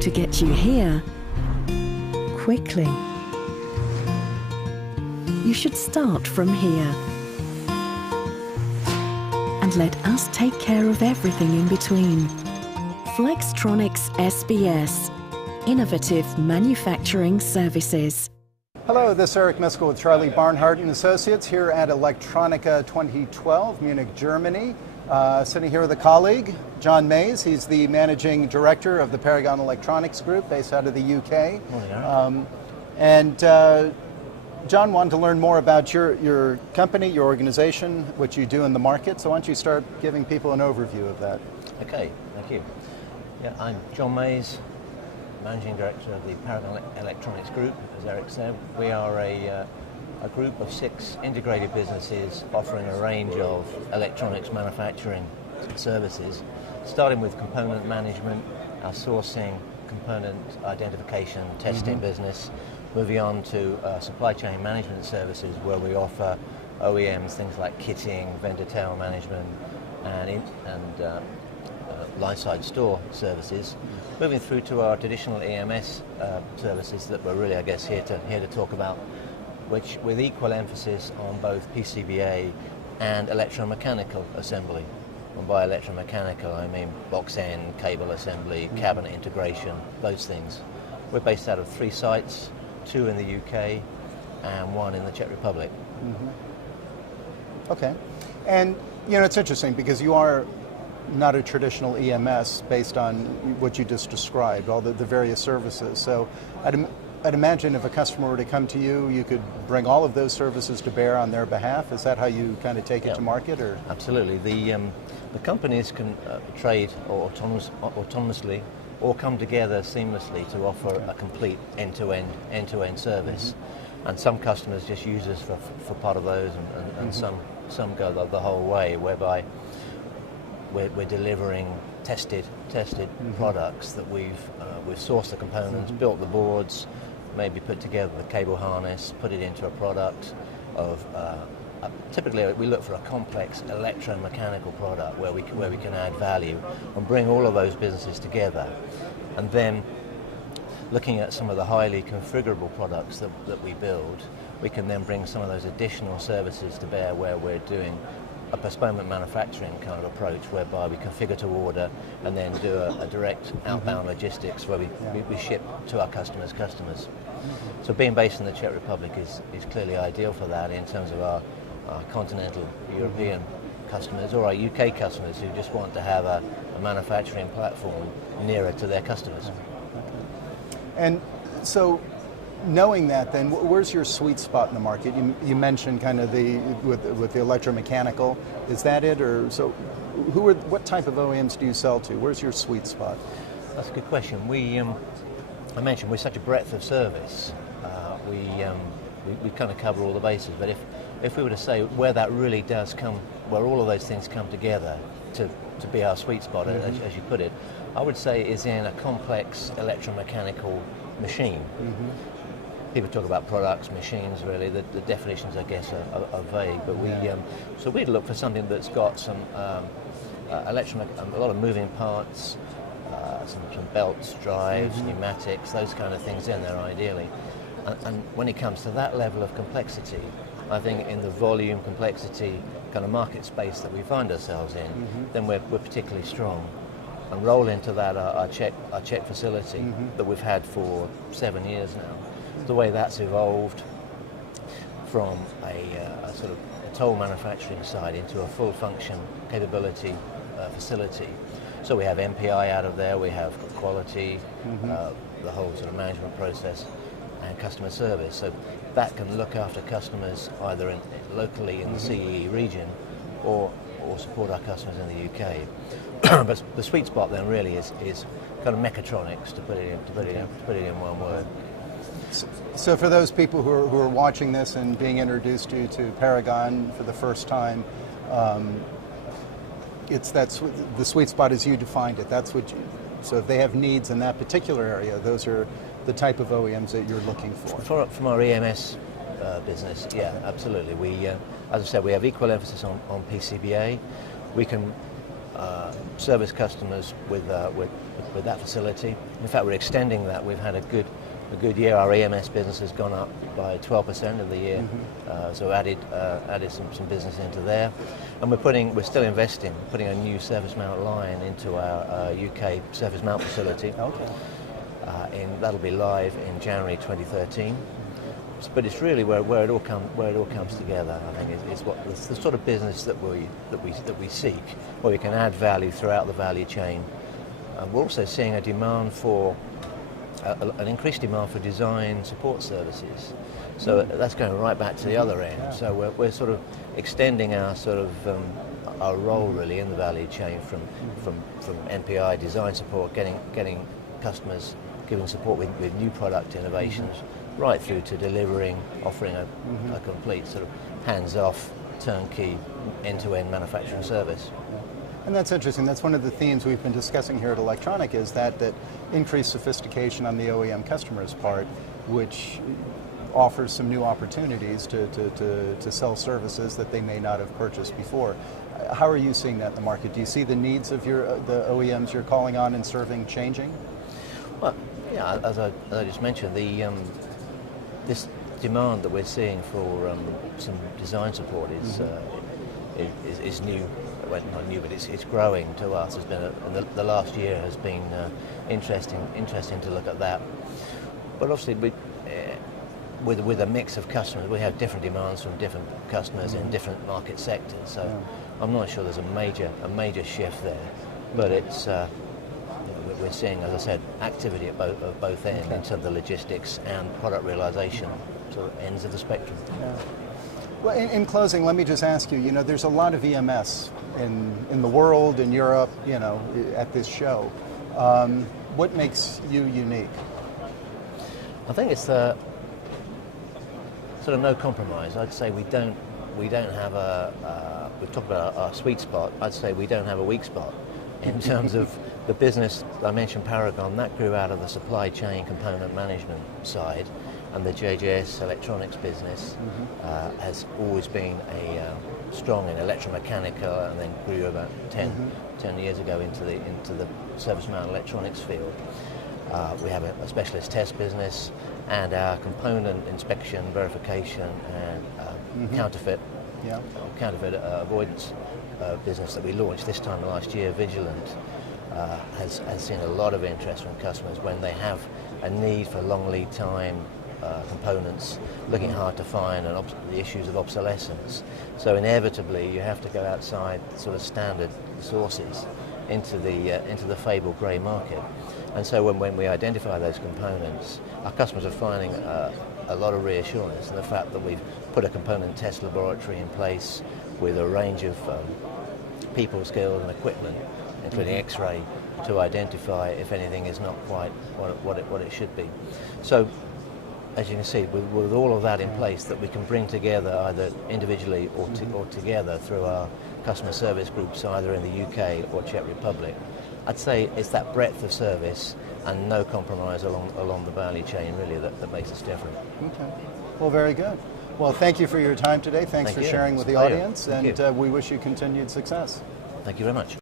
to get you here quickly. You should start from here and let us take care of everything in between. Flextronics SBS, innovative manufacturing services. Hello, this is Eric Miskell with Charlie Barnhart and Associates here at Electronica 2012, Munich, Germany. Sitting here with a colleague, John Mays. He's the managing director of the Paragon Electronics Group based out of the UK. John wanted to learn more about your company, your organization, what you do in the market. So why don't you start giving people an overview of that? Okay, thank you. Yeah, I'm John Mays, Managing Director of the Paragon Electronics Group. As Eric said, we are a group of 6 integrated businesses offering a range of electronics manufacturing services, starting with component management, our sourcing, component identification, testing business, moving on to supply chain management services where we offer OEMs things like kitting, vendor tail management, and line-side store services, moving through to our traditional EMS services that we're really, I guess, here to talk about, which with equal emphasis on both PCBA and electro-mechanical assembly. And by electro-mechanical, I mean box end, cable assembly, cabinet integration, those things. We're based out of 3 sites, 2 in the UK and 1 in the Czech Republic. Okay, and you know, it's interesting because you are not a traditional EMS based on what you just described, all the various services. So I'd imagine if a customer were to come to you, you could bring all of those services to bear on their behalf. Is that how you kind of take it to market? Or? Absolutely. The companies can trade or autonomously or come together seamlessly to offer a complete end-to-end service. And some customers just use us for part of those, and some go the whole way, whereby we're delivering tested products that we've sourced the components, built the boards, maybe put together the cable harness, put it into a product of. Typically, we look for a complex electromechanical product where we can add value and bring all of those businesses together, and then looking at some of the highly configurable products that we build, we can then bring some of those additional services to bear where we're doing a postponement manufacturing kind of approach, whereby we configure to order and then do a direct outbound logistics where we ship to our customers. So being based in the Czech Republic is clearly ideal for that in terms of our continental European customers or our UK customers who just want to have a manufacturing platform nearer to their customers. And so, knowing that, then, where's your sweet spot in the market? You mentioned kind of with the electromechanical. Is that it, or so? What type of OEMs do you sell to? Where's your sweet spot? That's a good question. I mentioned we're such a breadth of service. We kind of cover all the bases. But if we were to say where that really does come, where all of those things come together to be our sweet spot, as you put it, I would say is in a complex electromechanical machine. People talk about products, machines, really. The definitions, I guess, are vague, but so we'd look for something that's got some a lot of moving parts, some belts, drives, pneumatics, those kind of things in there, ideally. And when it comes to that level of complexity, I think in the volume, complexity, kind of market space that we find ourselves in, then we're particularly strong. And roll into that our Czech facility that we've had for 7 years now. The way that's evolved from a sort of a toll manufacturing side into a full function capability facility. So we have MPI out of there, we have quality, the whole sort of management process and customer service. So that can look after customers either locally in the CEE region or support our customers in the UK. But the sweet spot then really is kind of mechatronics, to put it in one word. So for those people who are watching this and being introduced to Paragon for the first time, the sweet spot as you defined it. That's what so if they have needs in that particular area, those are the type of OEMs that you're looking for. From our EMS business, yeah, absolutely. We, as I said, we have equal emphasis on PCBA. We can service customers with that facility. In fact, we're extending that. We've had a good year. Our EMS business has gone up by 12% of the year, so added some business into there, and we're still investing, putting a new surface mount line into our UK surface mount facility. Okay. That'll be live in January 2013. But it's really where it all comes together. I think it's the sort of business that we seek, where we can add value throughout the value chain. We're also seeing a demand for an increased demand for design support services. So that's going right back to the other end. Yeah. So we're sort of extending our our role really in the value chain from NPI design support, getting customers, giving support with new product innovations, right through to offering a complete sort of hands-off, turnkey, end-to-end manufacturing service. And that's interesting. That's one of the themes we've been discussing here at Electronic, is that increased sophistication on the OEM customer's part, which offers some new opportunities to sell services that they may not have purchased before. How are you seeing that in the market? Do you see the needs of the OEMs you're calling on and serving changing? Well, yeah, as I just mentioned, this demand that we're seeing for some design support is new. Well, not new, but it's growing to us. It's been the last year has been interesting to look at that. But obviously, with a mix of customers, we have different demands from different customers in different market sectors. So I'm not sure there's a major shift there, but it's. We're seeing, as I said, activity at both ends in terms of the logistics and product realization, sort of ends of the spectrum. Yeah. Well, in closing, let me just ask you, there's a lot of EMS in the world, in Europe, at this show. What makes you unique? I think it's sort of no compromise. I'd say we don't have we've talked about our sweet spot. I'd say we don't have a weak spot in terms of the business. I mentioned Paragon, that grew out of the supply chain component management side, and the JJS electronics business has always been strong in electro-mechanical, and then grew about 10 years ago into the service mount electronics field. We have a specialist test business, and our component inspection, verification, and counterfeit avoidance business that we launched this time last year, Vigilant, has seen a lot of interest from customers when they have a need for long lead time components, looking hard to find, and the issues of obsolescence. So inevitably you have to go outside sort of standard sources into the fabled grey market. And so when we identify those components, our customers are finding a lot of reassurance in the fact that we've put a component test laboratory in place with a range of people skills and equipment, including X-ray, to identify if anything is not quite what it should be. So, as you can see, with all of that in place, that we can bring together either individually or together through our customer service groups, either in the UK or Czech Republic. I'd say it's that breadth of service and no compromise along the value chain, really, that makes us different. Okay. Well, very good. Well, thank you for your time today. Thanks for sharing with the audience, and we wish you continued success. Thank you very much.